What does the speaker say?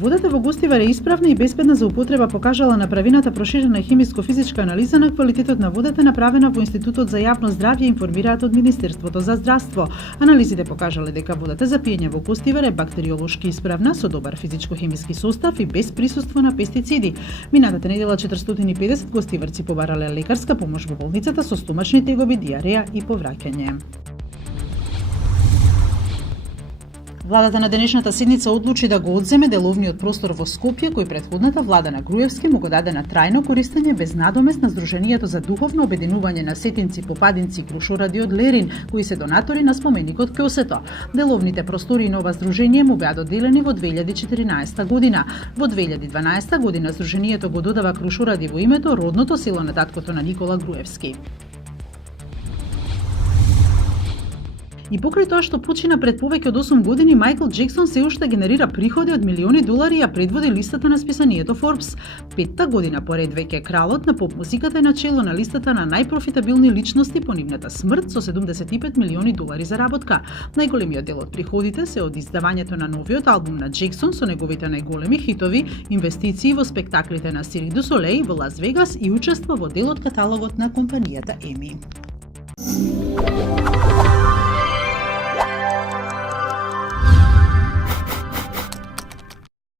Водата во Гостивар е исправна и безбедна за употреба, покажала направената проширена хемиско-физичка анализа на квалитетот на водата направена во Институтот за јавно здравје, информираат од Министерството за здравство. Анализите покажале дека водата за пиење во Гостивар е бактериолошки исправна, со добар физичко-хемиски состав и без присуство на пестициди. Минатата недела 450 гостиварци побарале лекарска помош во болницата со стомачни тегоби, диареја и повраќање. Владата на денешната седница одлучи да го одземе деловниот простор во Скопје, кој претходната влада на Груевски му го даде на трајно користење без надомест на Сдруженијето за духовно обединување на сетинци, попадинци и крушоради од Лерин, кои се донатори на споменикот Кјосето. Деловните простори на ова здружение му беа доделени во 2014 година. Во 2012 година Сдруженијето го додава крушоради во името родното село на таткото на Никола Груевски. И покрај тоа што почина пред повеќе од 8 години, Мајкл Джексон се уште генерира приходи од милиони долари и ја предводи листата на списанието Forbes. Петта година поред веќе кралот на поп музиката е начело на листата на најпрофитабилни личности по нивната смрт со 75 милиони долари заработка. Најголемиот дел од приходите се од издавањето на новиот албум на Джексон со неговите најголеми хитови, инвестиции во спектаклите на Cirque du Soleil во Лас Вегас и учество во дел од каталогот на компанијата EMI.